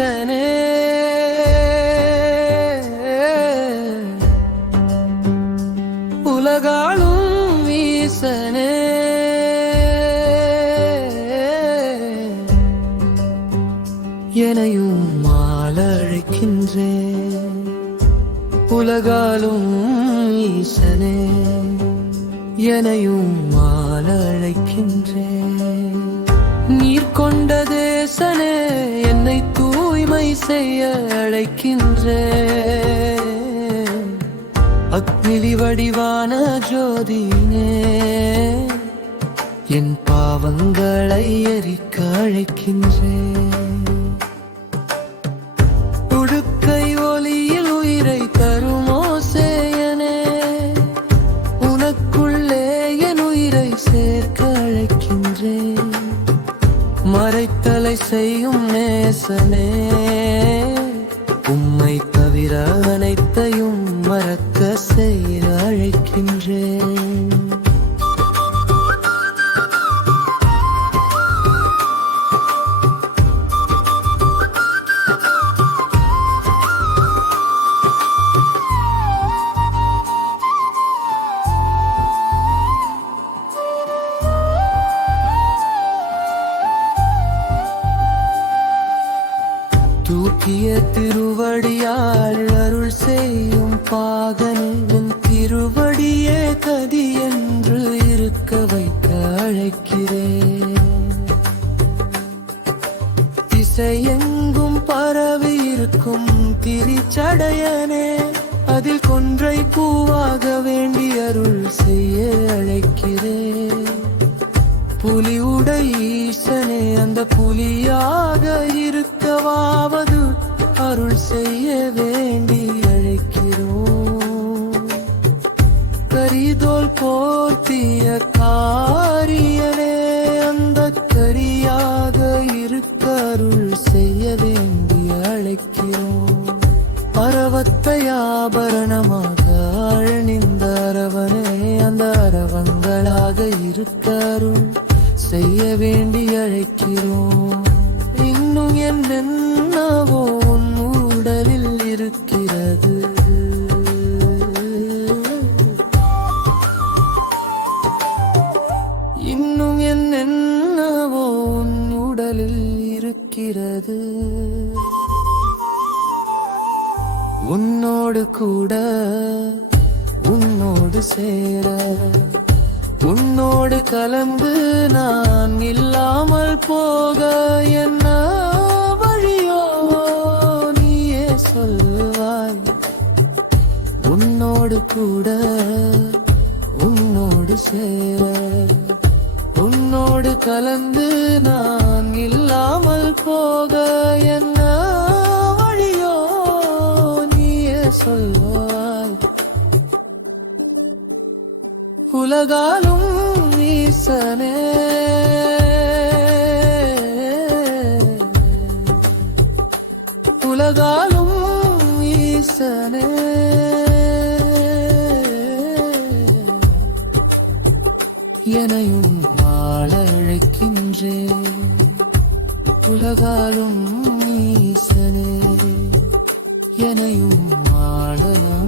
அரசனே உலகாலும் வீசனே. எனையும் மாலழைக்கின்றேன். உலகாலும் ஈசனே எனையும் மாலழைக்கின்றேன். நீர் கொண்ட தேசனே. செய்ய அழைக்கின்றேன் அக்னிலி வடிவான ஜோதினே என் பாவங்களை எரிக்க அழைக்கின்றேன் உடுக்கை ஒலியில் உயிரை தருமோ சேயனே உனக்குள்ளே என் உயிரை சேர்க்க அழைக்கின்றேன் மறைத்த கொலை செய்யும் நேசனே. உம்மை தவிர அனைத்தையும் தூக்கிய திருவடியால் அருள் செய்யும் பாகனின் திருவடியே கதி என்று இருக்க வைக்க அழைக்கிறேன். திசையெங்கும் பரவி இருக்கும் திரிச்சடையனே அதில் கொன்றை பூவாக வேண்டி அருள் செய்ய அழைக்கிறேன். போர்த்திய காரியனே அந்த கரியாக இருக்கருள் செய்ய வேண்டி அழைக்கிறோம். பரவத்தை ஆபரணமாக அழனிந்த அரவனே அந்த அரவங்களாக இருக்கருள் செய்ய வேண்டி அழைக்கிறோம். இன்னும் என்னென்னவோ இன்னும் என்னென்னவோ உன் உடலில் இருக்கிறது. உன்னோடு கூட உன்னோடு சேர உன்னோடு கலந்து நான் இல்லாமல் போக என்ன வழியோ நீயே சொல்வாய். உன்னோடு கூட உன்னோடு சேர உன்னோடு கலந்து நான் இல்லாமல் போக என்ன வழியோ நீயே சொல்வாய். உலகாலும் ஈசனே. உலகாலும் ஈசனே. எனையும் வாழ அழைக்கின்றே உலகாலும் ஈசனே எனையும் வாழலாம்.